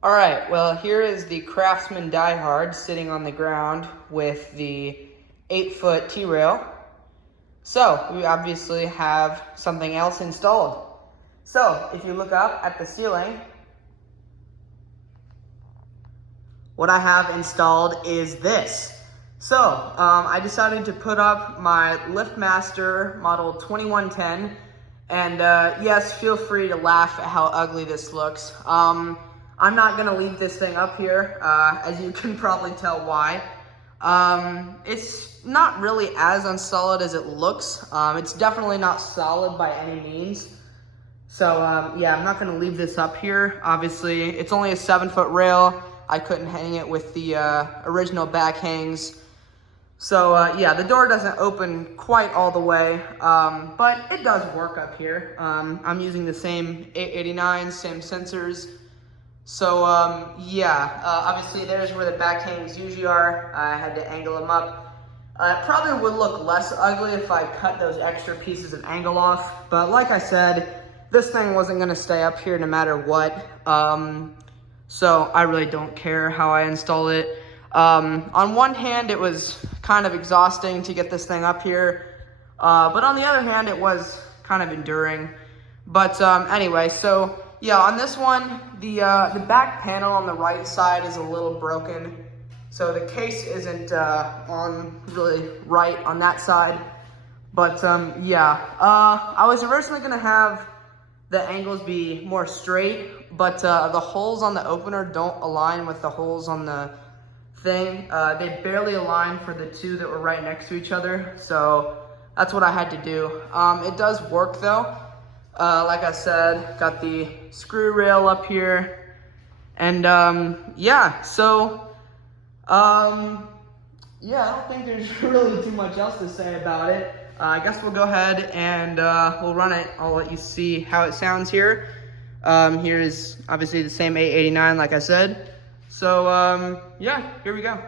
All right, well, here is the Craftsman Die Hard sitting on the ground with the 8-foot T-rail. So we obviously have something else installed. So if you look up at the ceiling, what I have installed is this. So I decided to put up my LiftMaster model 2110, and yes, feel free to laugh at how ugly this looks. I'm not gonna leave this thing up here, as you can probably tell why. It's not really as unsolid as it looks. It's definitely not solid by any means. So yeah, I'm not gonna leave this up here. Obviously, it's only a 7-foot rail. I couldn't hang it with the original back hangs. So yeah, the door doesn't open quite all the way, but it does work up here. I'm using the same 889, same sensors. So yeah, obviously there's where the back hangs usually are. I had to angle them up. It probably would look less ugly if I cut those extra pieces of angle off, but like I said, this thing wasn't gonna stay up here no matter what. So I really don't care how I install it. On one hand, it was kind of exhausting to get this thing up here, but on the other hand, it was kind of enduring. But anyway, so yeah, on this one, the back panel on the right side is a little broken. So the case isn't on really right on that side. But yeah, I was originally gonna have the angles be more straight, but the holes on the opener don't align with the holes on the thing. They barely align for the two that were right next to each other, so that's what I had to do. It does work though. Like I said, got the screw rail up here, and yeah, so yeah, I don't think there's really too much else to say about it. I guess we'll go ahead and we'll run it. I'll let you see how it sounds here. Here's obviously the same 889 like I said. So yeah, here we go.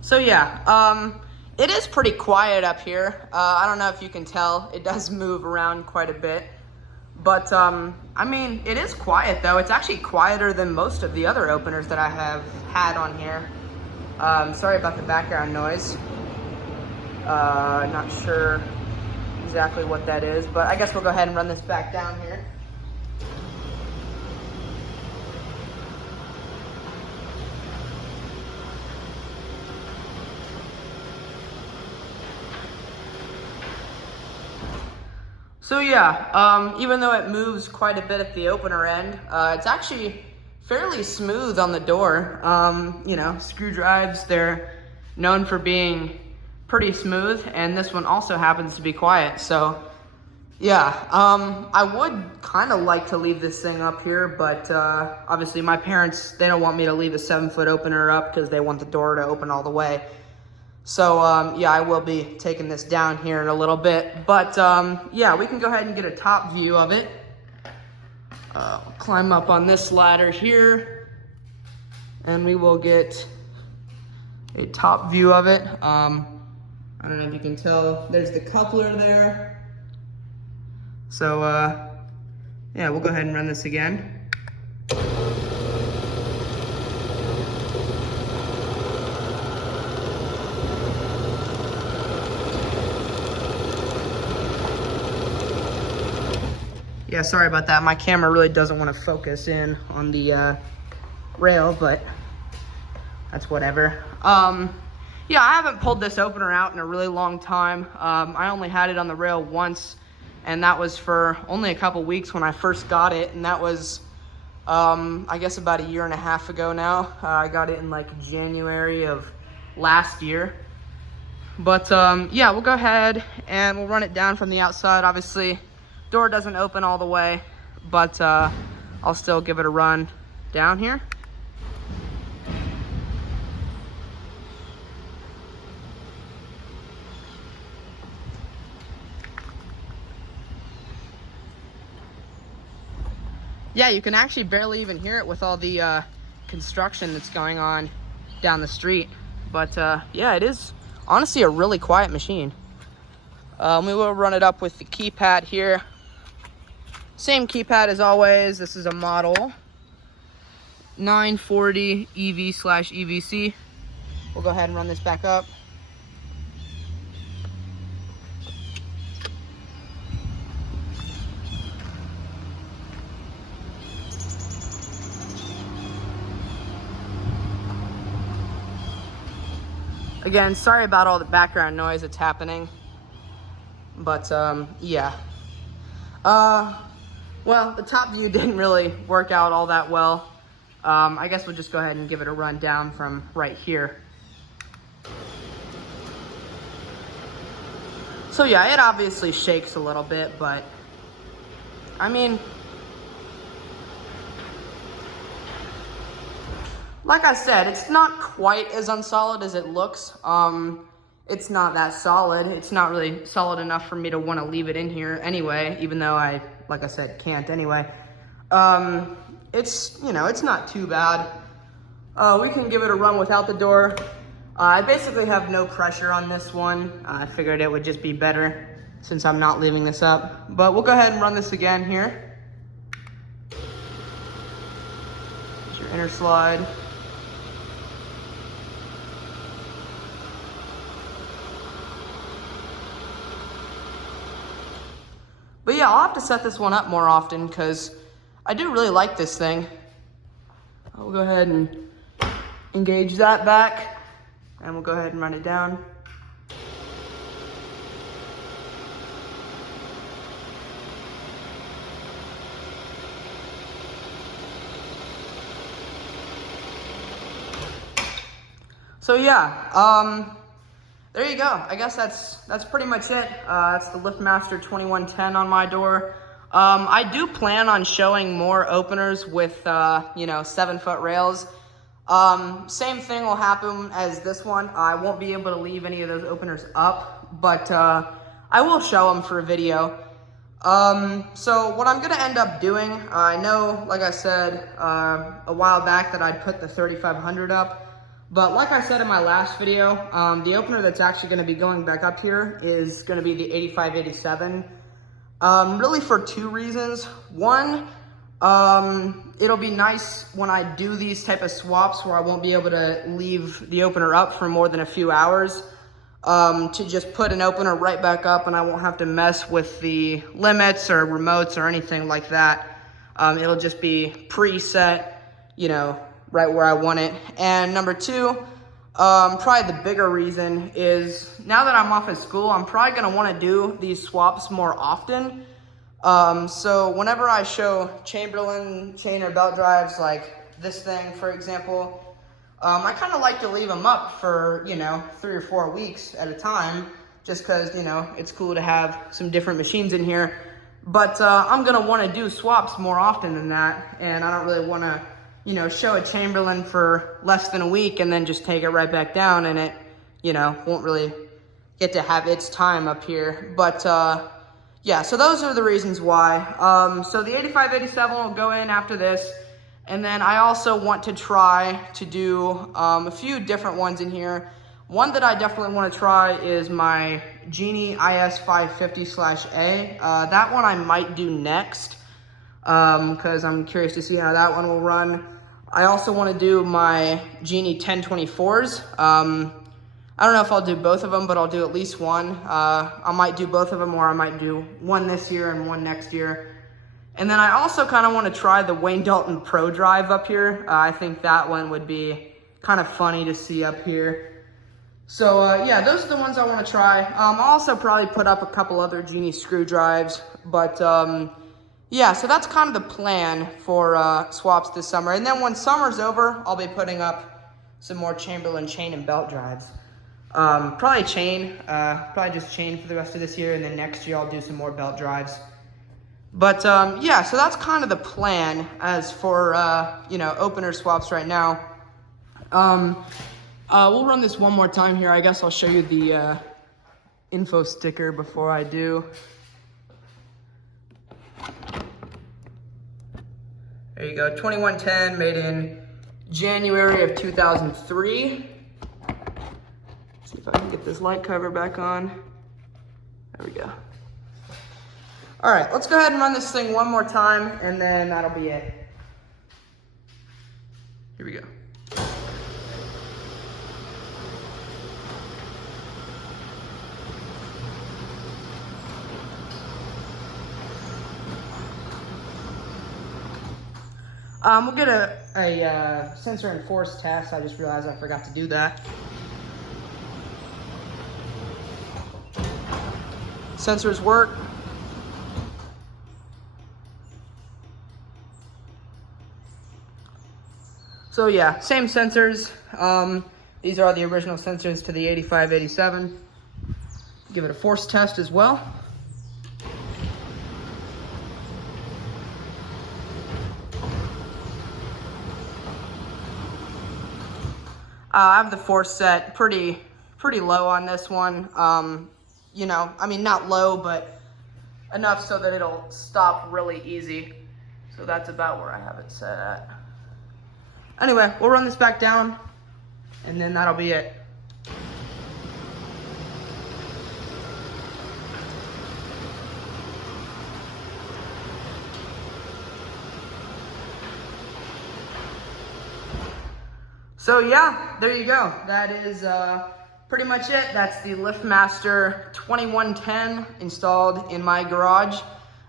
So yeah, it is pretty quiet up here. I don't know if you can tell, it does move around quite a bit. But, I mean, it is quiet though. It's actually quieter than most of the other openers that I have had on here. Sorry about the background noise. Not sure exactly what that is, but I guess we'll go ahead and run this back down here. So yeah, even though it moves quite a bit at the opener end, it's actually fairly smooth on the door. You know, screw drives, they're known for being pretty smooth, and this one also happens to be quiet. So yeah, I would kind of like to leave this thing up here, but obviously my parents, they don't want me to leave a 7-foot opener up because they want the door to open all the way. So yeah, I will be taking this down here in a little bit, but yeah, we can go ahead and get a top view of it. Climb up on this ladder here, and we will get a top view of it. I don't know if you can tell, there's the coupler there. So yeah, we'll go ahead and run this again. Yeah, sorry about that. My camera really doesn't want to focus in on the rail, but that's whatever. Yeah, I haven't pulled this opener out in a really long time. I only had it on the rail once, and that was for only a couple weeks when I first got it, and that was, I guess about 1.5 years ago now. I got it in like January of last year. But yeah, we'll go ahead and we'll run it down from the outside. Obviously, door doesn't open all the way, but I'll still give it a run down here. Yeah, you can actually barely even hear it with all the construction that's going on down the street. But yeah, it is honestly a really quiet machine. We will run it up with the keypad here. Same keypad as always. This is a model 940 EV/EVC. We'll go ahead and run this back up. Again, sorry about all the background noise that's happening, but yeah. Well, the top view didn't really work out all that well. I guess we'll just go ahead and give it a run down from right here. So yeah, it obviously shakes a little bit, but I mean, like I said, it's not quite as unsolid as it looks. It's not that solid. It's not really solid enough for me to want to leave it in here anyway, even though I, like I said, can't anyway. It's, you know, it's not too bad. We can give it a run without the door. I basically have no pressure on this one. I figured it would just be better since I'm not leaving this up. But we'll go ahead and run this again here. Here's your inner slide. But yeah, I'll have to set this one up more often because I do really like this thing. I'll go ahead and engage that back and we'll go ahead and run it down. So yeah, there you go. I guess that's pretty much it. That's the LiftMaster 2110 on my door. I do plan on showing more openers with, you know, 7-foot rails. Same thing will happen as this one. I won't be able to leave any of those openers up, but I will show them for a video. So what I'm gonna end up doing, I know, like I said a while back, that I'd put the 3500 up. But like I said in my last video, the opener that's actually going to be going back up here is going to be the 8587. Really for two reasons. One, it'll be nice when I do these type of swaps where I won't be able to leave the opener up for more than a few hours, to just put an opener right back up and I won't have to mess with the limits or remotes or anything like that. It'll just be preset, you know, right where I want it. And number two, probably the bigger reason is now that I'm off of school, I'm probably gonna wanna do these swaps more often. So whenever I show Chamberlain chain or belt drives like this thing, for example, I kinda like to leave them up for, you know, 3 or 4 weeks at a time, just cause, you know, it's cool to have some different machines in here. But I'm gonna wanna do swaps more often than that, and I don't really wanna, you know, show a Chamberlain for less than a week and then just take it right back down and it, you know, won't really get to have its time up here. But yeah, so those are the reasons why. So the 8587 will go in after this. And then I also want to try to do a few different ones in here. One that I definitely want to try is my Genie IS550/A. That one I might do next because I'm curious to see how that one will run. I also want to do my Genie 1024s. I don't know if I'll do both of them, but I'll do at least one. I might do both of them, or I might do one this year and one next year. And then I also kind of want to try the Wayne Dalton Pro Drive up here. I think that one would be kind of funny to see up here. So yeah, those are the ones I want to try. I'll also probably put up a couple other Genie screw drives, but yeah, so that's kind of the plan for swaps this summer. And then when summer's over, I'll be putting up some more Chamberlain chain and belt drives. Probably chain, probably just chain for the rest of this year, and then next year I'll do some more belt drives. But yeah, so that's kind of the plan as for, you know, opener swaps right now. We'll run this one more time here. I guess I'll show you the info sticker before I do. There you go, 2110, made in January of 2003. See if I can get this light cover back on. There we go. All right, let's go ahead and run this thing one more time, and then that'll be it. Here we go. We'll get a sensor and force test. I just realized I forgot to do that. Sensors work. So yeah, same sensors. These are the original sensors to the 8587. Give it a force test as well. I have the force set pretty low on this one. You know, I mean, not low, but enough so that it'll stop really easy. So that's about where I have it set at. Anyway, we'll run this back down, and then that'll be it. So yeah, there you go. That is pretty much it. That's the LiftMaster 2110 installed in my garage.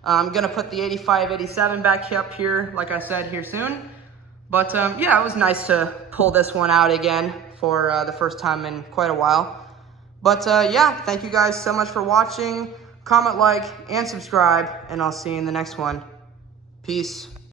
I'm gonna put the 8587 back up here, like I said, here soon. But yeah, it was nice to pull this one out again for the first time in quite a while. But yeah, thank you guys so much for watching. Comment, like, and subscribe, and I'll see you in the next one. Peace.